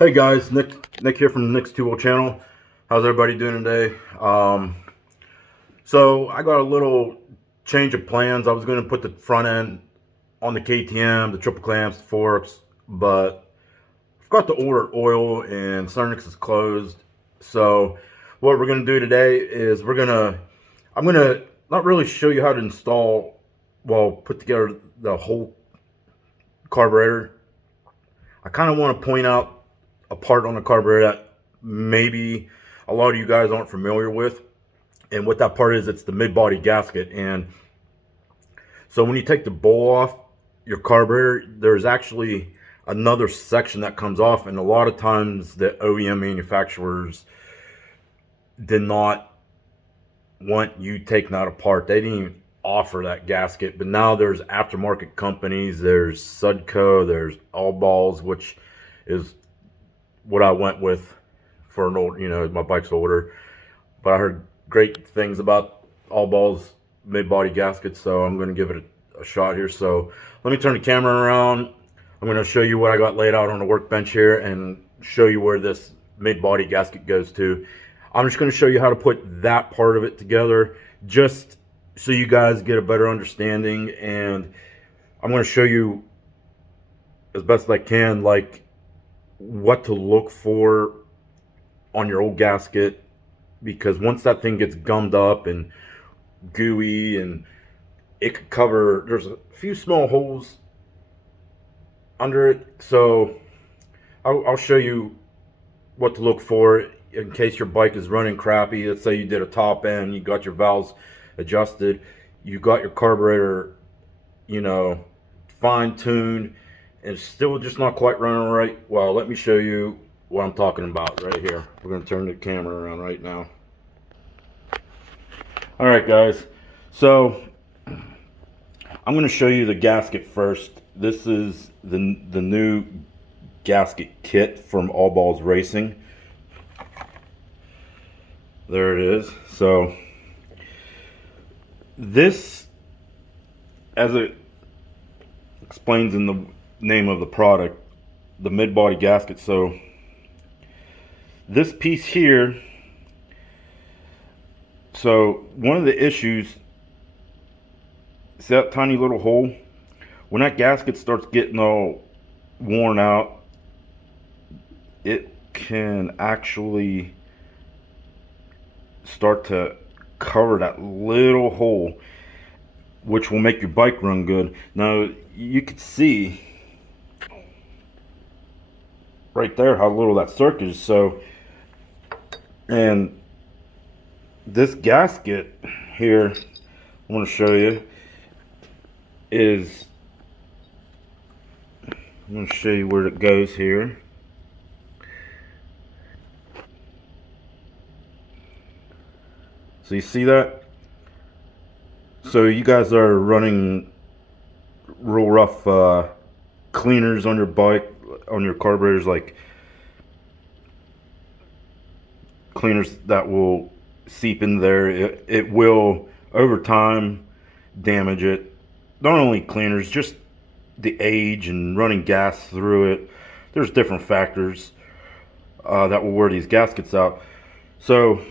Hey guys, Nick here from the Nick's Tool channel. How's everybody doing today? So I got a little change of plans. I was going to put the front end on the KTM, the triple clamps, the forks, but I forgot to order oil and Cernix is closed. So what we're going to do today is I'm going to not really show you how to install, well, put together the whole carburetor. I kind of want to point out a part on the carburetor that maybe a lot of you guys aren't familiar with. And what that part is, it's the mid-body gasket. And so when you take the bowl off your carburetor, there's actually another section that comes off. And a lot of times the OEM manufacturers did not want you taking that apart. They didn't even offer that gasket. But now there's aftermarket companies. There's Sudco, there's All Balls, which is what I went with for an old, my bike's older. But I heard great things about All Balls mid-body gaskets, so I'm going to give it a shot here. So let me turn the camera around. I'm going to show you what I got laid out on the workbench here and show you where this mid-body gasket goes to. I'm just going to show you how to put that part of it together, just so you guys get a better understanding. And I'm going to show you as best I can, like, what to look for on your old gasket, because once that thing gets gummed up and gooey, and it could cover, there's a few small holes under it. So I'll show you what to look for in case your bike is running crappy. Let's say you did a top end, you got your valves adjusted, you got your carburetor, fine-tuned, and it's still just not quite running right. Well, let me show you what I'm talking about right here. We're going to turn the camera around right now. All right, guys. So I'm going to show you the gasket first. This is the new gasket kit from All Balls Racing. There it is. So this, as it explains in the name of the product, the mid-body gasket. So this piece here, so one of the issues, see that tiny little hole? When that gasket starts getting all worn out, it can actually start to cover that little hole, which will make your bike run good. Now you can see right there how little that circuit is. So, and this gasket here, I want to show you, is, I'm going to show you where it goes here. So you see that? So you guys are running real rough cleaners on your bike, on your carburetors, like cleaners that will seep in there. It will over time damage it. Not only cleaners, just the age and running gas through it. There's different factors that will wear these gaskets out. So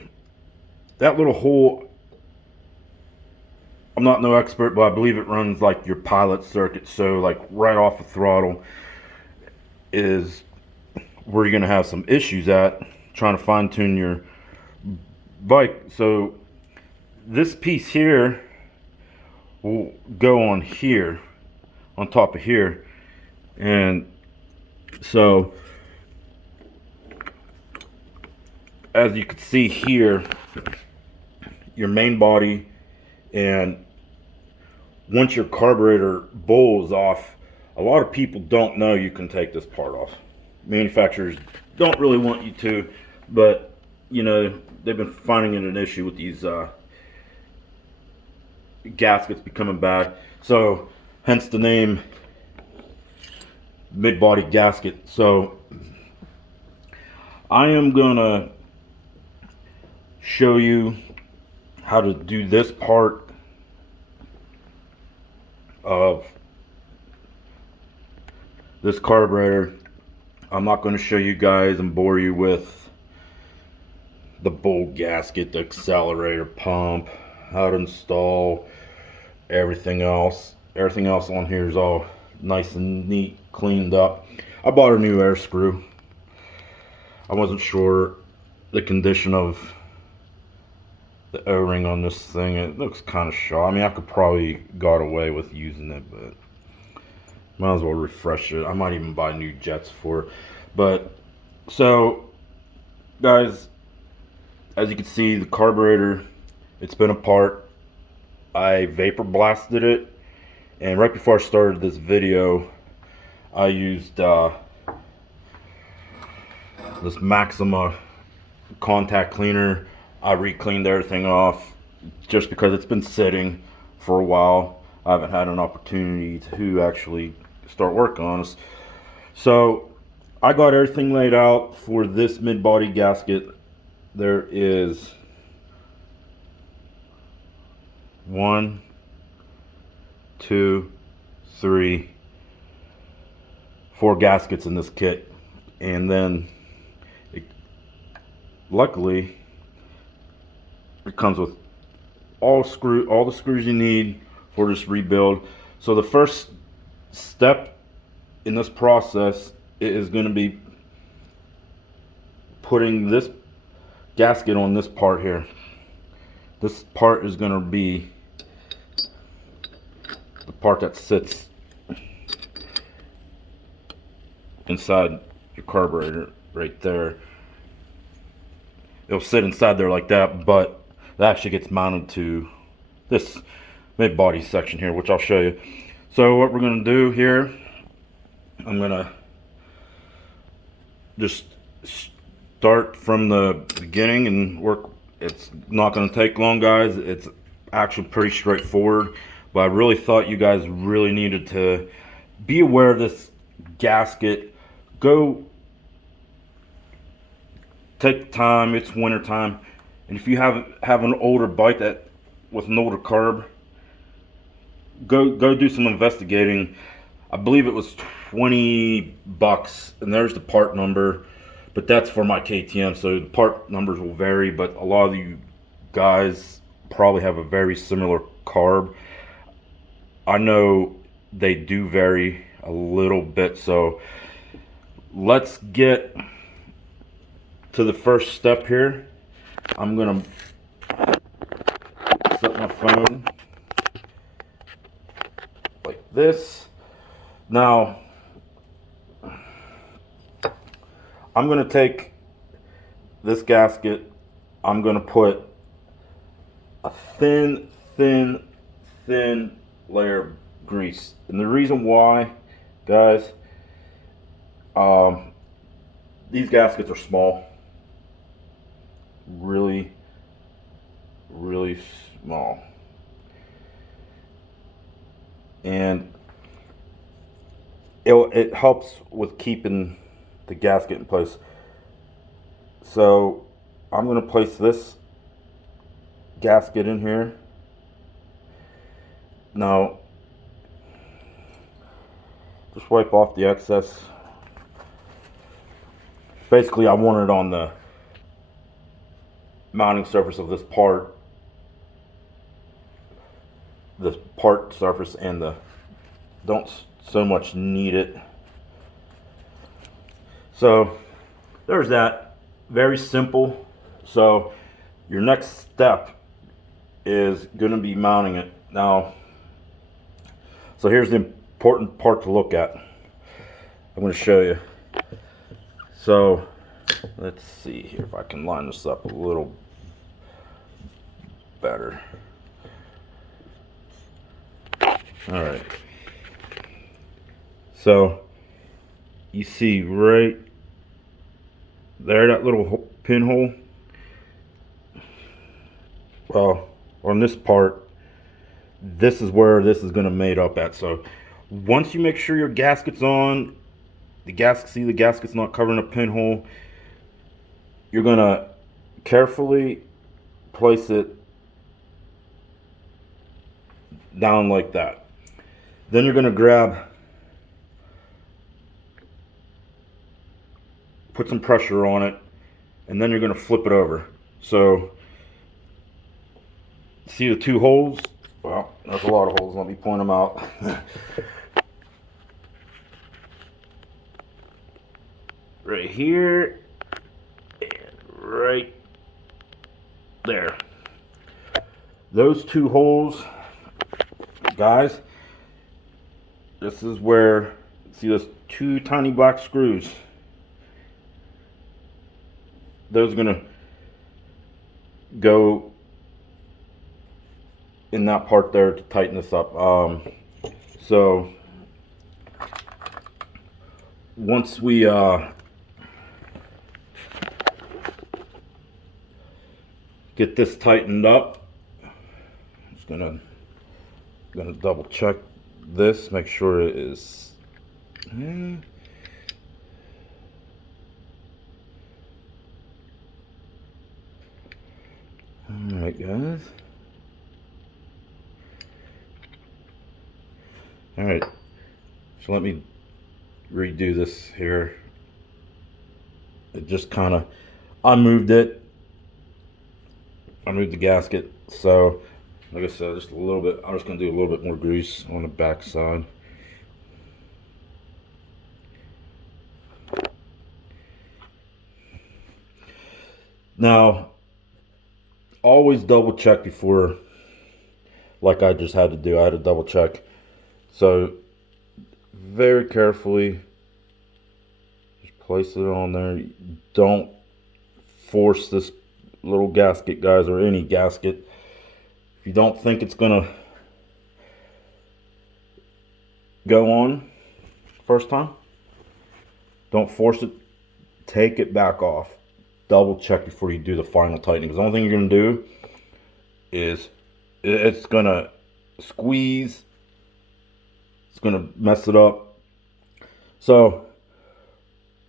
that little hole, I'm not no expert, but I believe it runs like your pilot circuit. So like right off the throttle is where you're gonna have some issues at trying to fine tune your bike. So this piece here will go on here, on top of here. And so as you can see here, your main body, and once your carburetor bowl is off, a lot of people don't know you can take this part off. Manufacturers don't really want you to, but they've been finding it an issue with these gaskets becoming bad. So hence the name mid-body gasket. So I am gonna show you how to do this part of this carburetor I'm not going to show you guys and bore you with the bolt gasket, the accelerator pump, how to install everything else. Everything else on here is all nice and neat, cleaned up. I bought a new air screw. I wasn't sure the condition of the O-ring on this thing. It looks kind of sharp. I mean, I could probably got away with using it, but might as well refresh it. I might even buy new jets for it. But so guys, as you can see, the carburetor, it's been apart. I vapor blasted it, and right before I started this video, I used this Maxima contact cleaner. I re-cleaned everything off just because it's been sitting for a while. I haven't had an opportunity to actually start working on this. So I got everything laid out for this mid-body gasket. There is 1, 2, 3, 4 gaskets in this kit, and then luckily it comes with all the screws you need for this rebuild. So the first step in this process is going to be putting this gasket on this part here. This part is going to be the part that sits inside your carburetor right there. It'll sit inside there like that, but it actually gets mounted to this mid-body section here, which I'll show you. So what we're going to do here, I'm going to just start from the beginning and work. It's not going to take long, guys. It's actually pretty straightforward, but I really thought you guys really needed to be aware of this gasket. Go take time. It's winter time, and if you have an older bike that with an older carb, go do some investigating. I believe it was $20, and there's the part number, but that's for my KTM, so the part numbers will vary, but a lot of you guys probably have a very similar carb. I know they do vary a little bit, so let's get to the first step here. I'm gonna set my phone like this. Now I'm gonna take this gasket, I'm gonna put a thin layer of grease, and the reason why, guys, these gaskets are small, really small, and it helps with keeping the gasket in place. So I'm going to place this gasket in here. Now just wipe off the excess. Basically I want it on the mounting surface of this part surface, and the don't so much need it. So there's that. Very simple. So your next step is going to be mounting it. Now, so here's the important part to look at. I'm going to show you. So let's see here if I can line this up a little better. All right. So you see right there that little pinhole. Well, on this part, this is where this is going to mate up at. So once you make sure your gasket's on, the gasket's not covering a pinhole, you're going to carefully place it down like that. Then you're going to grab put some pressure on it, and then you're going to flip it over. So see the two holes? Well, there's a lot of holes. Let me point them out. Right here and right there. Those two holes, guys, this is where, see those two tiny black screws? Those are gonna go in that part there to tighten this up. So once we get this tightened up, I'm just gonna double check this, make sure it is. All right, guys. All right, so let me redo this here. It just kind of, I moved the gasket. So like I said, just a little bit, I'm just going to do a little bit more grease on the back side. Now, always double check before, like I just had to do, I had to double check. So very carefully, just place it on there. Don't force this little gasket, guys, or any gasket. If you don't think it's gonna go on first time, don't force it. Take it back off. Double check before you do the final tightening. Because the only thing you're gonna do is it's gonna squeeze. It's gonna mess it up. So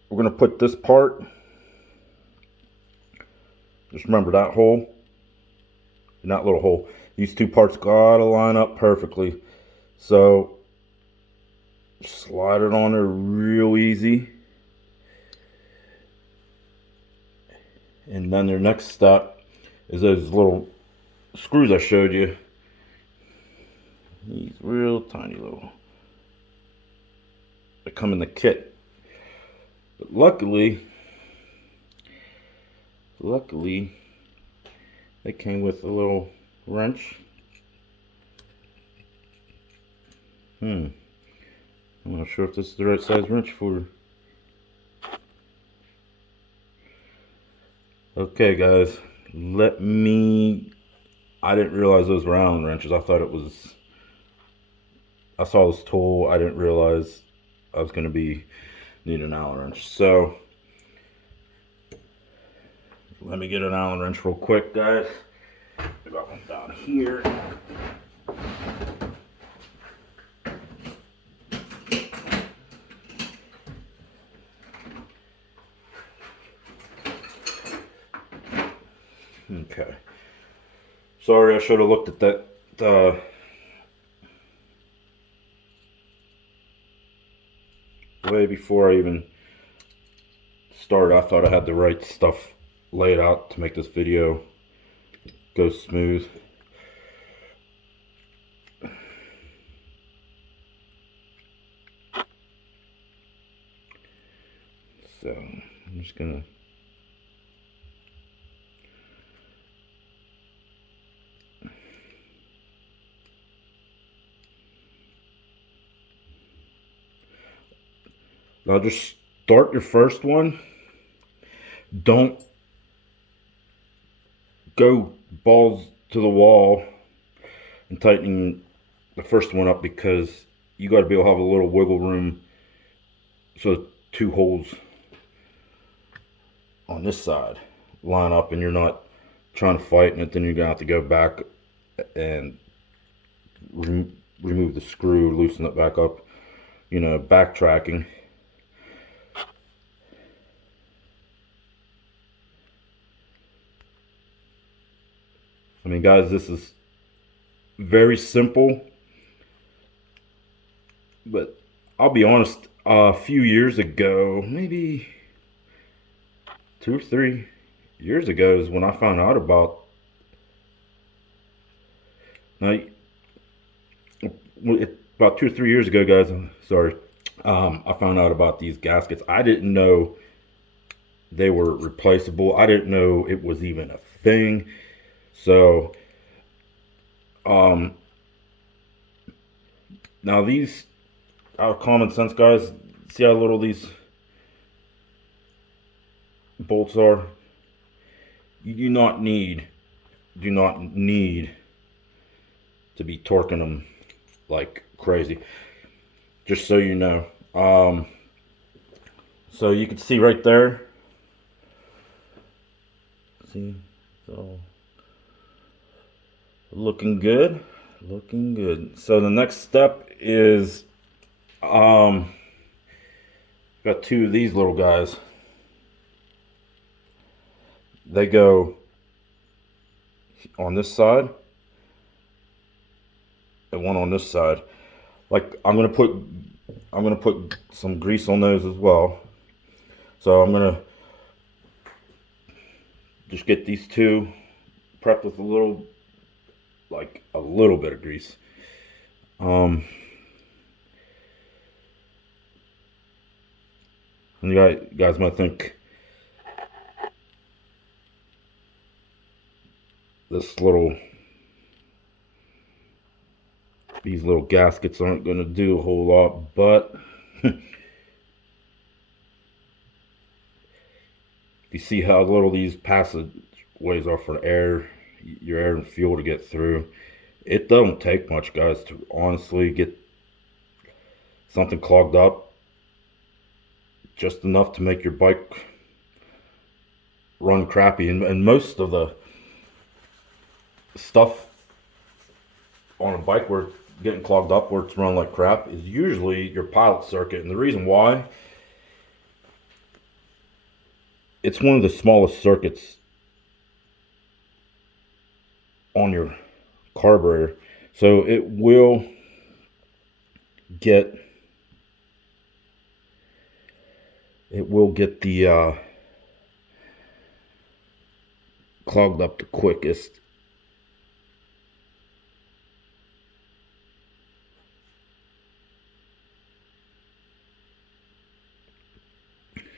we're gonna put this part. Just remember that hole, and that little hole. These two parts gotta line up perfectly. So slide it on there real easy. And then your next step is those little screws I showed you. These real tiny little, they come in the kit. But luckily they came with a little wrench. I'm not sure if this is the right size wrench for. Okay, guys, I didn't realize those were Allen wrenches. I thought it was, I saw this tool, I didn't realize I was going to be needing an Allen wrench. So let me get an Allen wrench real quick, guys. I got one down here. Okay. Sorry, I should have looked at that. Way before I even started. I thought I had the right stuff laid out to make this video go smooth. So I'm just gonna now just start your first one. Don't go balls to the wall and tightening the first one up, because you got to be able to have a little wiggle room so two holes on this side line up and you're not trying to fight, and then you're gonna have to go back and remove the screw, loosen it back up, you know, backtracking. I mean, guys, this is very simple, but I'll be honest, a few years ago, maybe 2 or 3 years ago is when I found out about. Now, about 2 or 3 years ago, guys. Sorry, I found out about these gaskets. I didn't know they were replaceable. I didn't know it was even a thing. So, now these, out of common sense, guys. See how little these bolts are. You do not need to be torquing them like crazy. Just so you know. So you can see right there. See, so looking good, looking good. So the next step is, got two of these little guys. They go on this side and one on this side. Like I'm gonna put some grease on those as well. So I'm gonna just get these two prepped with a little bit of grease. And you guys might think these little gaskets aren't going to do a whole lot, but you see how little these passageways are for your air and fuel to get through. It doesn't take much, guys, to honestly get something clogged up. Just enough to make your bike run crappy. And most of the stuff on a bike where it's getting clogged up, where it's run like crap, is usually your pilot circuit. And the reason why, it's one of the smallest circuits on your carburetor, so it will get the clogged up the quickest.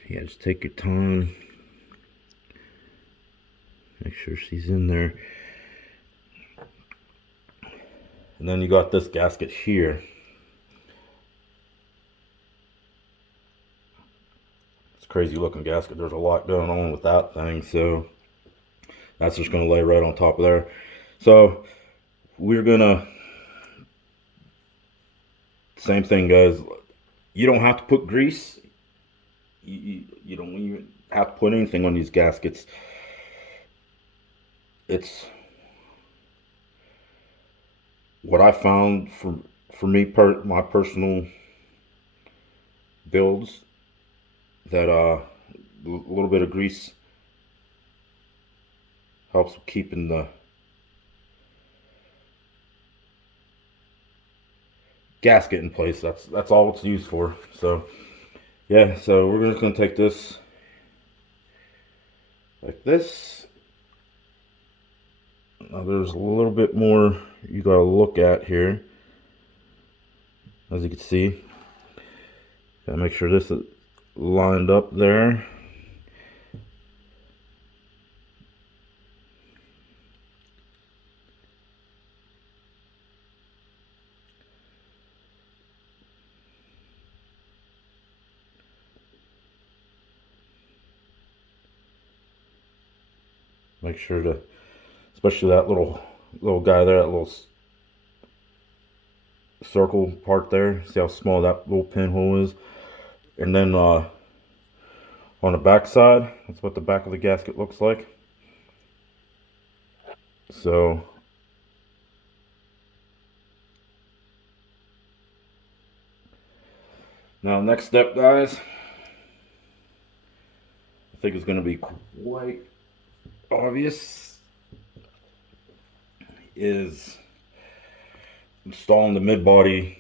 Yeah, just take your time. Make sure she's in there. And then you got this gasket here. It's a crazy looking gasket. There's a lot going on with that thing. So that's just going to lay right on top of there. So we're going to, same thing, guys. You don't have to put grease. You don't even have to put anything on these gaskets. It's what I found for me, my personal builds, that a little bit of grease helps with keeping the gasket in place. That's all it's used for. So yeah, so we're just gonna take this like this. Now there's a little bit more you gotta look at here. As you can see, gotta make sure this is lined up there. Make sure to, especially that little guy there, that little circle part there. See how small that little pinhole is? And then on the back side, that's what the back of the gasket looks like. So now next step, guys, I think it's going to be quite obvious, is installing the mid body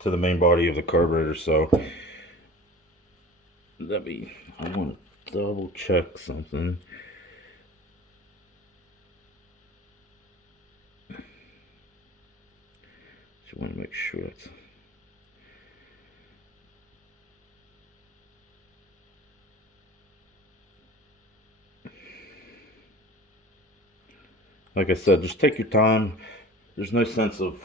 to the main body of the carburetor. So I want to double check something. Just want to make sure that's... Like I said, just take your time. There's no sense of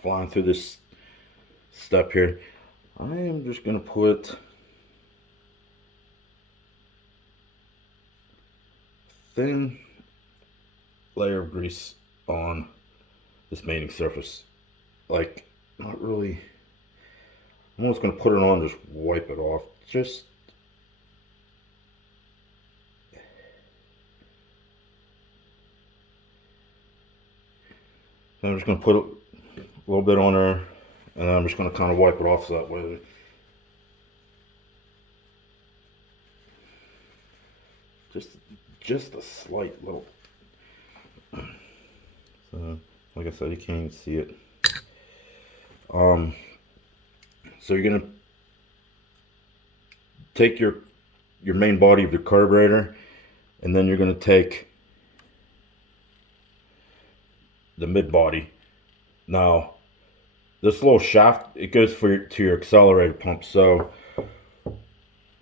flying through this step here. I am just going to put thin layer of grease on this mating surface. Like, not really. I'm almost going to put it on, just wipe it off. Just I'm just going to put a little bit on there, and then I'm just going to kind of wipe it off so that way just a slight little. So, like I said, you can't even see it. So you're gonna take your main body of your carburetor, and then you're gonna take the mid body. Now, this little shaft, it goes to your accelerator pump. So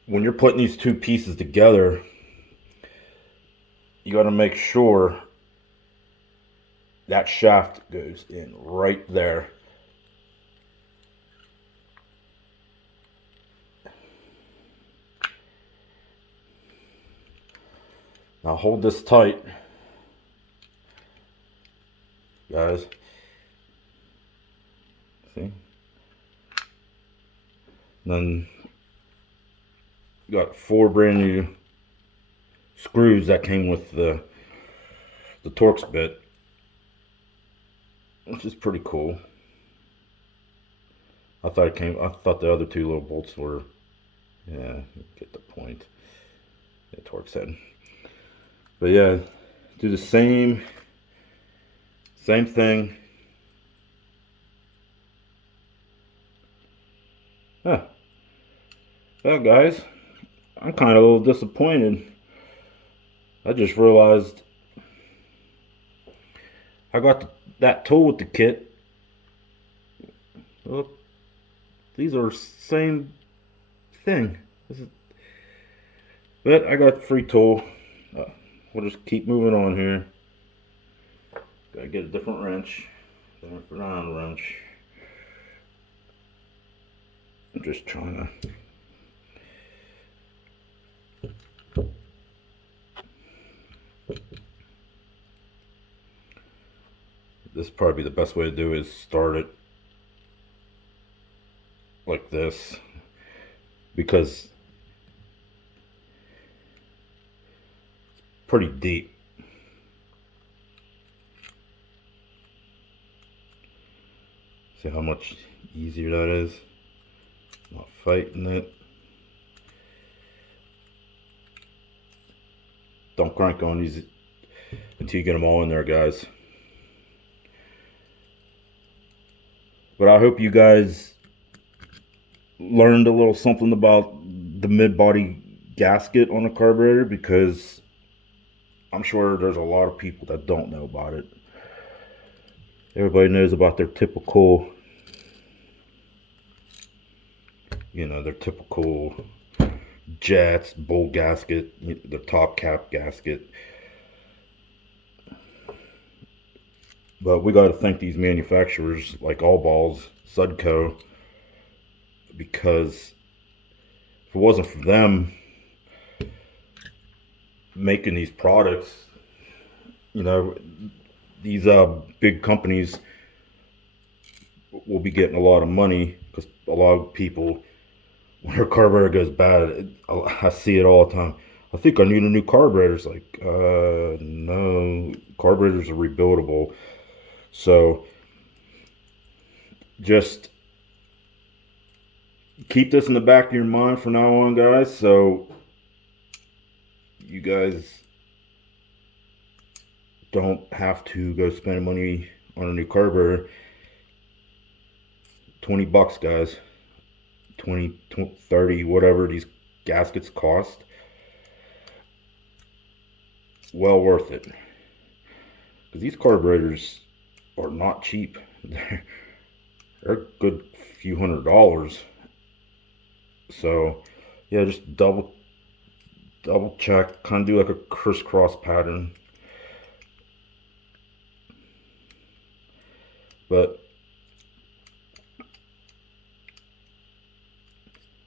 when you're putting these two pieces together, you got to make sure that shaft goes in right there. Now hold this tight, guys. See? And then you got 4 brand new screws that came with the Torx bit, which is pretty cool. I thought the other 2 little bolts were, yeah, get the point. The Torx head. But yeah, do the same thing. Huh. Well, guys, I'm kind of a little disappointed. I just realized I got that tool with the kit. Look, these are same thing. But I got the free tool. We'll just keep moving on here. Gotta get a different wrench. Different round wrench. I'm just trying to. This probably the best way to do is start it like this, because pretty deep. See how much easier that is? Not fighting it. Don't crank on these until you get them all in there, guys. But I hope you guys learned a little something about the mid-body gasket on a carburetor, because I'm sure there's a lot of people that don't know about it. Everybody knows about their typical, their typical jets, bowl gasket, the top cap gasket. But we got to thank these manufacturers like All Balls, Sudco, because if it wasn't for them making these products, these big companies will be getting a lot of money, because a lot of people, when their carburetor goes bad, I see it all the time. I think I need a new carburetor. It's like, no, carburetors are rebuildable. So just keep this in the back of your mind from now on, guys. So you guys don't have to go spend money on a new carburetor. 20 bucks, guys. 20, 30, whatever these gaskets cost, well worth it. Because these carburetors are not cheap. They're a good few $100s. So yeah, just double check, kind of do like a crisscross pattern. But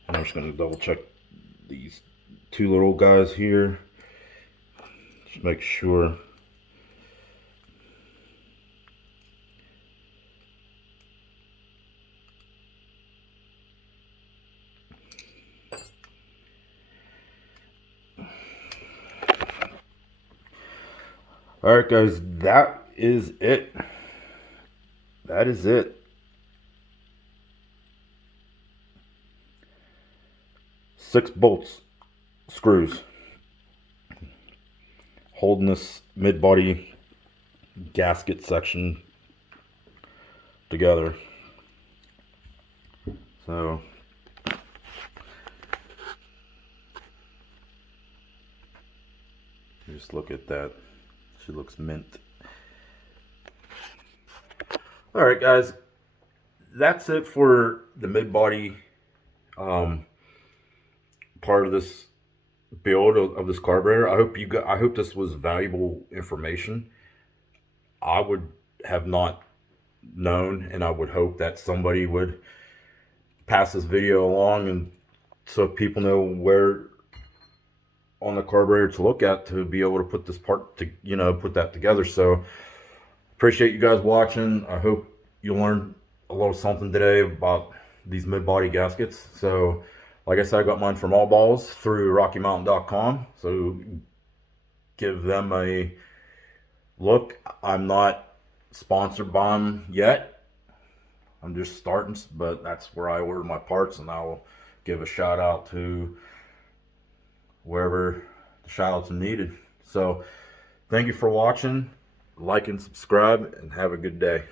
and I'm just going to double check these two little guys here. Just make sure. Alright guys, that is it. That is it. 6 bolts, screws, holding this mid-body gasket section together. So just look at that. She looks mint. Alright guys, that's it for the mid-body part of this build of this carburetor. I hope this was valuable information. I would have not known, and I would hope that somebody would pass this video along, and so people know where on the carburetor to look at to be able to put this part to, you know, put that together. So appreciate you guys watching. I hope you learned a little something today about these mid-body gaskets. So like I said, I got mine from All Balls through RockyMountain.com. So give them a look. I'm not sponsored by them yet. I'm just starting, but that's where I order my parts, and I'll give a shout out to wherever the shout outs are needed. So thank you for watching. Like and subscribe, and have a good day.